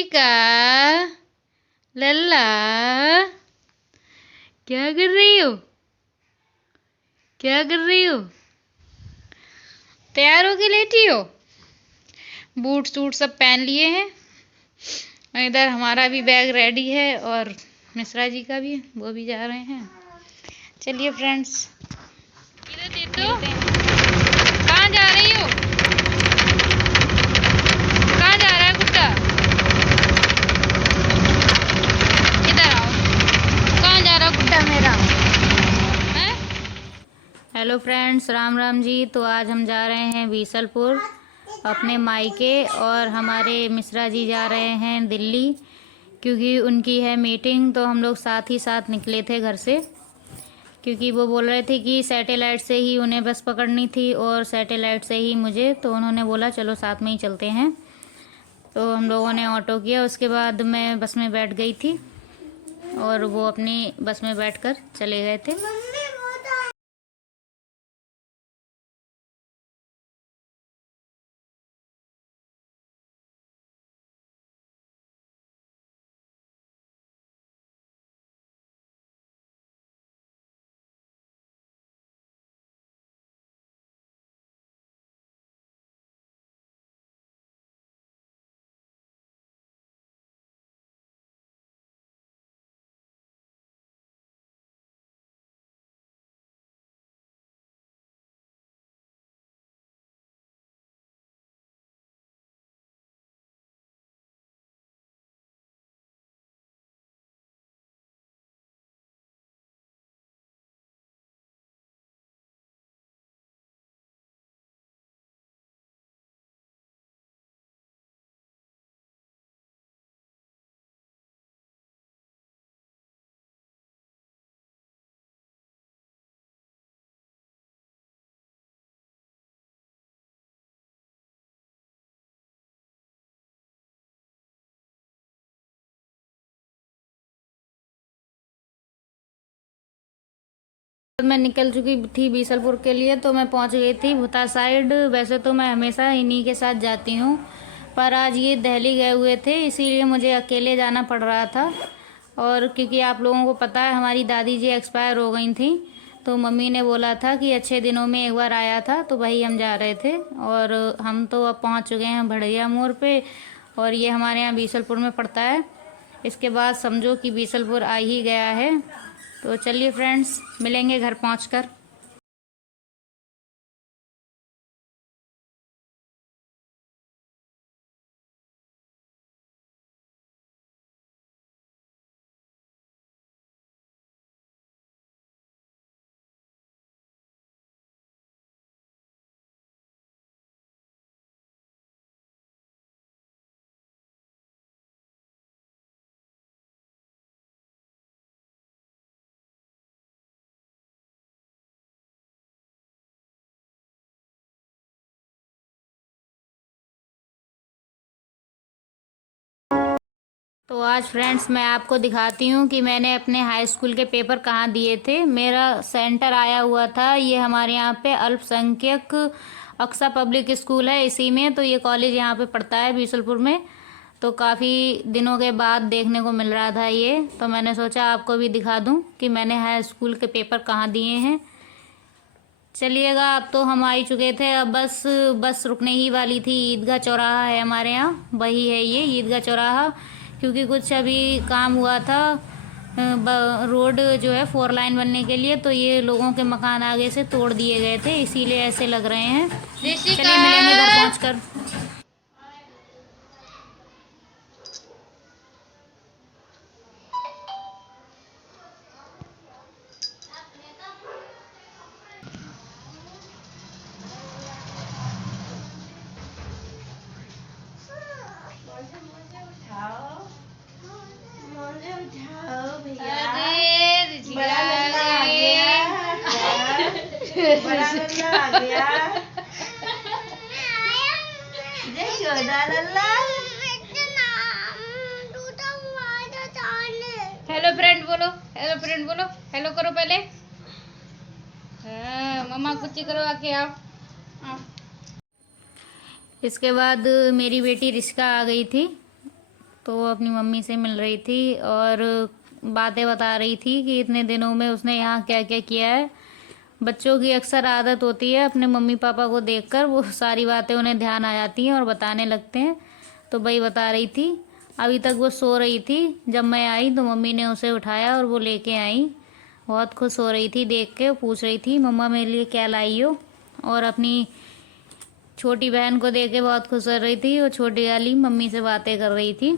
ऋषिका, लल्ला, क्या कर रही हो? क्या कर रही हो? तैयार होके लेटी हो? बूट सूट सब पहन लिए हैं। इधर हमारा भी बैग रेडी है और मिश्रा जी का भी, वो भी जा रहे हैं। चलिए फ्रेंड्स, इधर देखो, कहाँ जा रही हो? कहाँ जा रहा है गुड्डा? इधर आओ, कहाँ जा रहा गुड्डा मेरा? हैं? Hello friends, Ram Ram ji. तो आज हम जा रहे हैं बीसलपुर अपने मायके, और हमारे मिश्रा जी जा रहे हैं दिल्ली, क्योंकि उनकी है मीटिंग। तो हम लोग साथ ही साथ निकले थे घर से, क्योंकि वो बोल रहे थे कि सैटेलाइट से ही उन्हें बस पकड़नी थी और सैटेलाइट से ही मुझे, तो उन्होंने बोला चलो साथ में ही चलते हैं। तो हम लोगों ने ऑटो किया, उसके बाद मैं बस में बैठ गई थी और वो अपनी बस में बैठकर चले गए थे। मैं निकल चुकी थी बीसलपुर के लिए, तो मैं पहुंच गई थी भुता साइड। वैसे तो मैं हमेशा इन्हीं के साथ जाती हूँ, पर आज ये दिल्ली गए हुए थे, इसीलिए मुझे अकेले जाना पड़ रहा था। और क्योंकि आप लोगों को पता है हमारी दादी जी एक्सपायर हो गई थी, तो मम्मी ने बोला था कि अच्छे दिनों में एक बार आया था, तो वही हम जा रहे थे। और हम तो अब पहुँच चुके हैं भड़ैया मोड़ पे, और ये हमारे यहाँ बीसलपुर में पड़ता है। इसके बाद समझो कि बीसलपुर आ ही गया है। तो चलिए फ्रेंड्स, मिलेंगे घर पहुंचकर। तो आज फ्रेंड्स मैं आपको दिखाती हूँ कि मैंने अपने हाई स्कूल के पेपर कहाँ दिए थे। मेरा सेंटर आया हुआ था, ये हमारे यहाँ पे अल्पसंख्यक अक्सा पब्लिक स्कूल है, इसी में। तो ये कॉलेज यहाँ पे पड़ता है बीसलपुर में। तो काफ़ी दिनों के बाद देखने को मिल रहा था ये, तो मैंने सोचा आपको भी दिखा दूँ कि मैंने हाई स्कूल के पेपर कहाँ दिए हैं। चलिएगा, अब तो हम आ ही चुके थे। अब बस रुकने ही वाली थी। ईदगाह चौराहा है हमारे यहाँ, वही है ये ईदगाह चौराहा। क्योंकि कुछ अभी काम हुआ था, रोड जो है 4 लाइन बनने के लिए, तो ये लोगों के मकान आगे से तोड़ दिए गए थे, इसीलिए ऐसे लग रहे हैं। चलिए मिलेंगे घर पहुँचकर। हेलो फ्रेंड बोलो, हेलो फ्रेंड बोलो, हेलो करो पहले। मम्मा कुछ करो, आके आओ। इसके बाद मेरी बेटी रिश्का आ गई थी, तो वो अपनी मम्मी से मिल रही थी और बातें बता रही थी कि इतने दिनों में उसने यहाँ क्या क्या किया है। बच्चों की अक्सर आदत होती है अपने मम्मी पापा को देखकर वो सारी बातें उन्हें ध्यान आ जाती हैं और बताने लगते हैं। तो वही बता रही थी। अभी तक वो सो रही थी, जब मैं आई तो मम्मी ने उसे उठाया और वो लेके आई। बहुत खुश हो रही थी देख के, पूछ रही थी मम्मा मेरे लिए क्या लाई हो। और अपनी छोटी बहन को देख के बहुत खुश हो रही थी। और छोटी वाली मम्मी से बातें कर रही थी।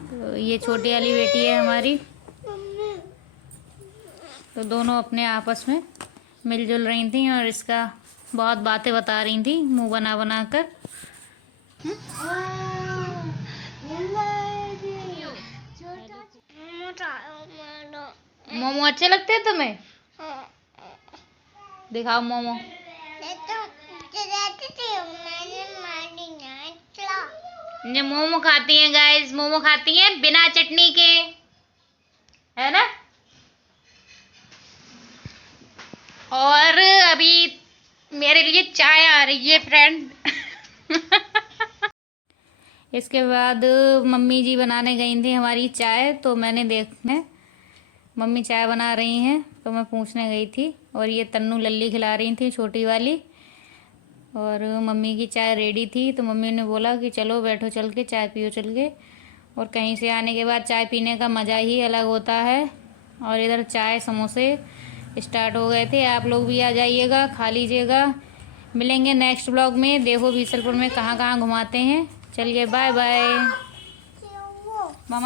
तो ये छोटी वाली बेटी है हमारी। तो दोनों अपने आपस में मिलजुल रही थी और इसका बहुत बातें बता रही थी मुंह बना बना कर। मोमो अच्छे लगते हैं तुम्हें? दिखाओ मोमो। ये मोमो खाती हैं गाइस, मोमो खाती हैं बिना चटनी के, है ना। और अभी मेरे लिए चाय आ रही है फ्रेंड। इसके बाद मम्मी जी बनाने गई थी हमारी चाय, तो मैंने देखने मम्मी चाय बना रही हैं तो मैं पूछने गई थी। और ये तन्नू लल्ली खिला रही थी छोटी वाली। और मम्मी की चाय रेडी थी तो मम्मी ने बोला कि चलो बैठो चल के चाय पियो चल के। और कहीं से आने के बाद चाय पीने का मज़ा ही अलग होता है। और इधर चाय समोसे स्टार्ट हो गए थे, आप लोग भी आ जाइएगा, खा लीजिएगा। मिलेंगे नेक्स्ट ब्लॉग में। देखो बीसलपुर में कहाँ कहाँ घुमाते हैं। चलिए बाय बाय।